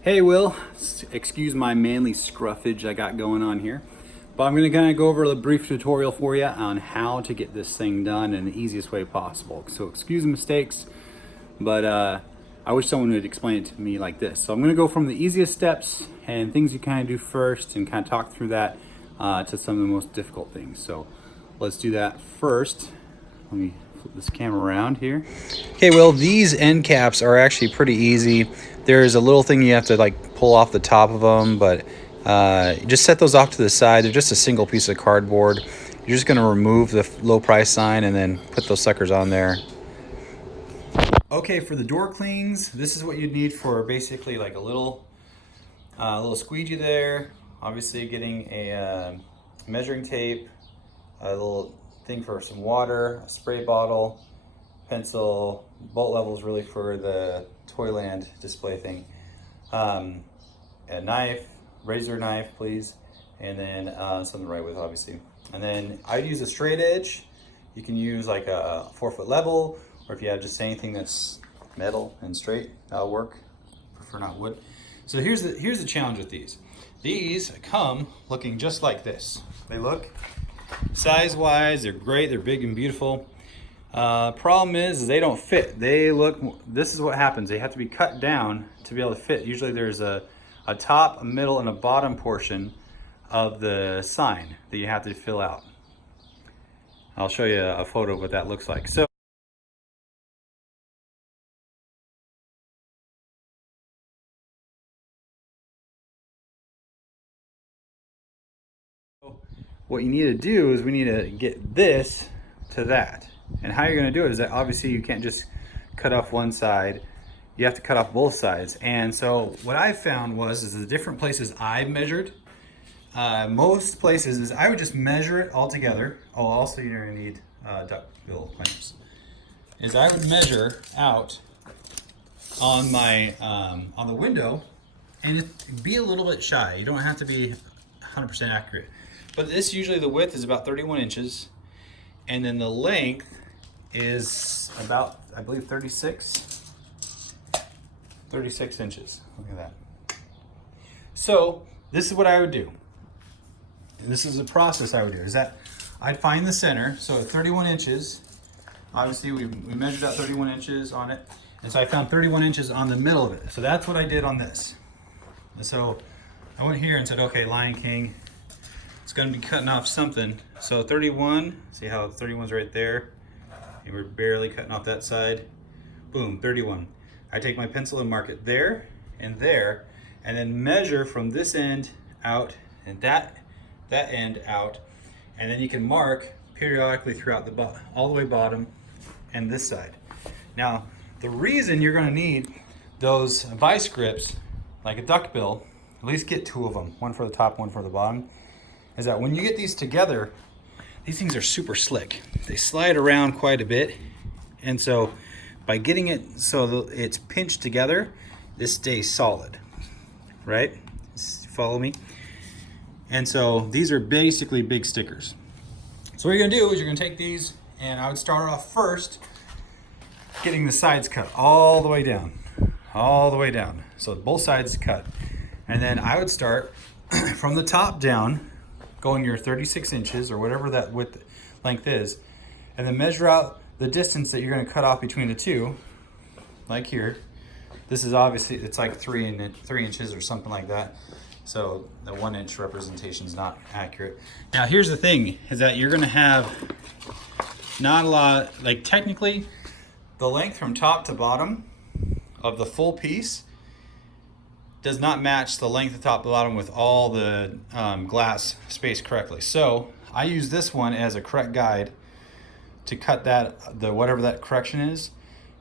Hey Will, excuse my manly scruffage I got going on here, but I'm going to kind of go over a brief tutorial for you on how to get this thing done in the easiest way possible. So excuse the mistakes, but I wish someone would explain it to me like this. So I'm going to go from the easiest steps and things you kind of do first and kind of talk through that to some of the most difficult things. So let's do that first. Let me flip this camera around here. Okay, well, these end caps are actually pretty easy. There's a little thing you have to like pull off the top of them, but just set those off to the side. They're just a single piece of cardboard. You're just gonna remove the low price sign and then put those suckers on there. Okay, for the door clings, this is what you'd need for basically like a little squeegee there. Obviously getting a measuring tape, a little thing for some water, a spray bottle, pencil, bolt levels really for the Toyland display thing, a knife, razor knife please, and then something to write with obviously. And then I'd use a straight edge. You can use like a 4-foot level, or if you have just anything that's metal and straight, that'll work. Prefer not wood. So here's the challenge with these. These come looking just like this. They look size-wise, they're great, they're big and beautiful. Problem is they don't fit. They look, this is what happens. They have to be cut down to be able to fit. Usually there's a top, a middle, and a bottom portion of the sign that you have to fill out. I'll show you a photo of what that looks like. So what you need to do is we need to get this to that. And how you're gonna do it is that obviously you can't just cut off one side. You have to cut off both sides. And so what I found is the different places I've measured, most places is I would just measure it all together. Oh, also you're gonna need duckbill clamps. Is I would measure out on my on the window, and be a little bit shy. You don't have to be 100% accurate. But this usually the width is about 31 inches, and then the length is about, I believe, 36 inches. Look at that. So this is what I would do. And this is the process I would do, is that I'd find the center. So at 31 inches, obviously we measured out 31 inches on it. And so I found 31 inches on the middle of it. So that's what I did on this. And so I went here and said, okay, Lion King, it's gonna be cutting off something. So 31, see how 31's right there? And we're barely cutting off that side. Boom, 31. I take my pencil and mark it there, and then measure from this end out and that end out. And then you can mark periodically throughout all the way bottom and this side. Now, the reason you're gonna need those vice grips, like a duckbill, at least get 2 of them, one for the top, one for the bottom, is that when you get these together, these things are super slick. They slide around quite a bit. And so by getting it so it's pinched together, this stays solid, right? Follow me? And so these are basically big stickers. So what you're gonna do is you're gonna take these, and I would start off first getting the sides cut all the way down, So both sides cut. And then I would start from the top down, going your 36 inches or whatever that length is, and then measure out the distance that you're going to cut off between the two, like here. This is obviously, it's like 3 inches or something like that. So the 1 inch representation is not accurate. Now here's the thing, is that you're going to have not a lot, like technically, the length from top to bottom of the full piece does not match the length of top to bottom with all the glass spaced correctly. So I use this one as a correct guide to cut whatever that correction is.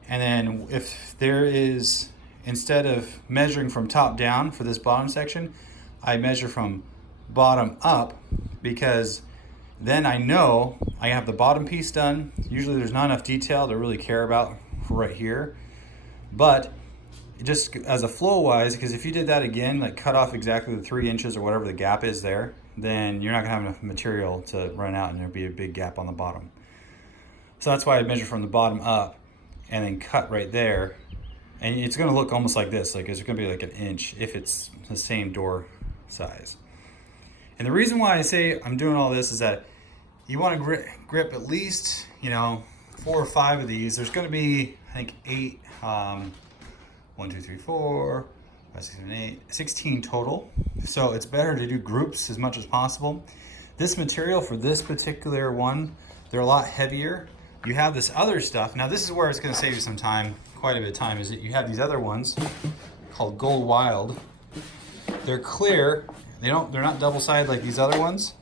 And then if there is, instead of measuring from top down for this bottom section, I measure from bottom up, because then I know I have the bottom piece done. Usually there's not enough detail to really care about for right here, but just as a flow wise, because if you did that again, like cut off exactly the 3 inches or whatever the gap is there, then you're not gonna have enough material to run out and there'll be a big gap on the bottom. So that's why I measure from the bottom up and then cut right there And it's going to look almost like this, like it's going to be like an inch if it's the same door size. And the reason why I say I'm doing all this is that you want to grip at least, you know, 4 or 5 of these. There's going to be, I think, 8, 1, 2, 3, 4, 5, 6, 7, 8, 16 total. So it's better to do groups as much as possible. This material for this particular one, they're a lot heavier. You have this other stuff. Now this is where it's going to save you some time, quite a bit of time, is that you have these other ones called Gold Wild. They're clear. They're not double-sided like these other ones.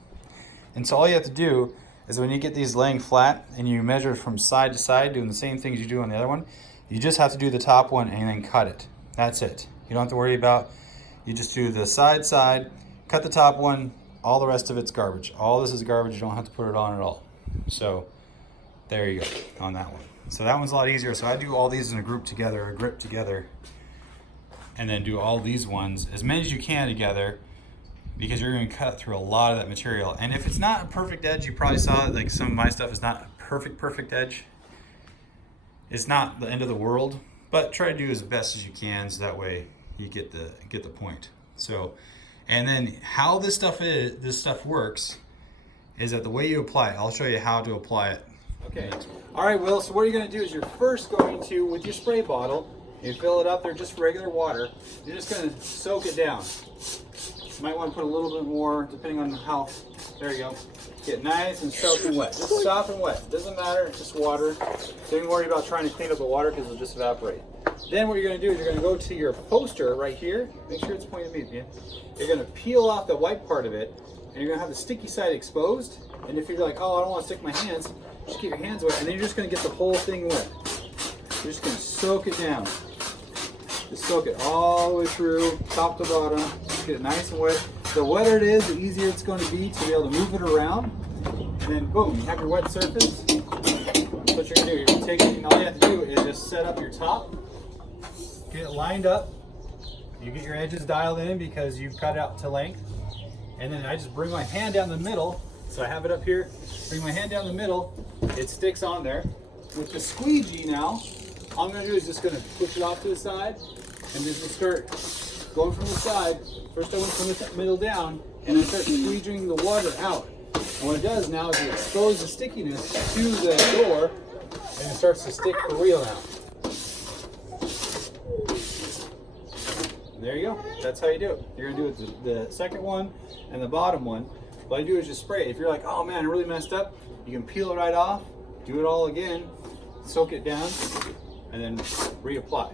And so all you have to do is when you get these laying flat and you measure from side to side, doing the same things you do on the other one, you just have to do the top one and then cut it. That's it. You don't have to worry about, you just do the side, cut the top one, all the rest of it's garbage. All this is garbage, you don't have to put it on at all. So there you go on that one. So that one's a lot easier. So I do all these in a group together, a grip together, and then do all these ones, as many as you can together, because you're going to cut through a lot of that material. And if it's not a perfect edge, you probably saw it, like some of my stuff is not a perfect edge. It's not the end of the world, but try to do as best as you can so that way you get the point. So, and then how this stuff works is that the way you apply it, I'll show you how to apply it. Okay. All right, Will, so what you're going to do is you're first going to, with your spray bottle, you fill it up there just regular water. You're just going to soak it down. You might want to put a little bit more, depending on how. There you go. Get nice and soaked and wet. Just soft and wet. Doesn't matter. It's just water. Don't worry about trying to clean up the water because it'll just evaporate. Then what you're going to do is you're going to go to your poster right here. Make sure it's pointing at me again. You're going to peel off the white part of it, and you're going to have the sticky side exposed. And if you're like, oh, I don't want to stick my hands, just get your hands wet, and then you're just going to get the whole thing wet. You're just going to soak it down. Just soak it all the way through, top to bottom. Just get it nice and wet. The wetter it is, the easier it's going to be able to move it around. And then boom, you have your wet surface. That's what you're going to do. You're going to take it, and all you have to do is just set up your top, get it lined up. You get your edges dialed in because you've cut it out to length. And then I just bring my hand down the middle. So I have it up here, bring my hand down the middle, it sticks on there. With the squeegee now, all I'm going to do is just going to push it off to the side, and then just start going from the side. First I went from the middle down, and I start squeegeeing the water out. And what it does now is it exposes the stickiness to the door, and it starts to stick for real now. And there you go. That's how you do it. You're going to do it the second one and the bottom one. What I do is just spray it. If you're like, oh man, I really messed up, you can peel it right off, do it all again, soak it down, and then reapply.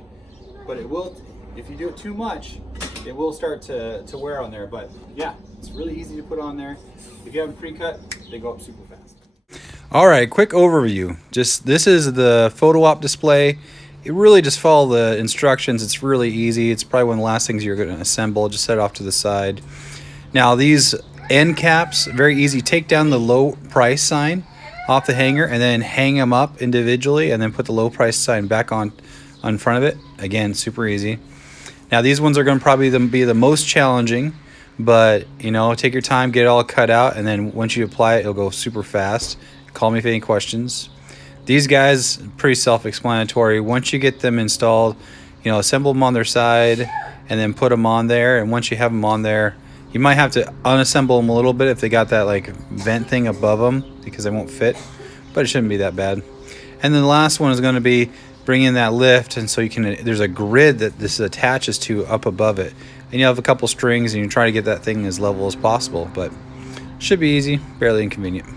But it will, if you do it too much, it will start to wear on there. But yeah, it's really easy to put on there. If you have them pre-cut, they go up super fast. All right, quick overview. This is the photo op display. You really just follow the instructions. It's really easy. It's probably one of the last things you're going to assemble. Just set it off to the side. Now these end caps, very easy. Take down the low price sign off the hanger and then hang them up individually, and then put the low price sign back on front of it. Again, super easy. Now these ones are going to probably be the most challenging, but you know, take your time, get it all cut out, and then once you apply it, it'll go super fast. Call me if any questions. These guys, pretty self-explanatory. Once you get them installed, you know, assemble them on their side and then put them on there. And once you have them on there, you might have to unassemble them a little bit if they got that like vent thing above them, because they won't fit, but it shouldn't be that bad. And then the last one is going to be bring in that lift, and so you can, there's a grid that this attaches to up above it, and you have a couple strings and you try to get that thing as level as possible, but it should be easy, barely inconvenient.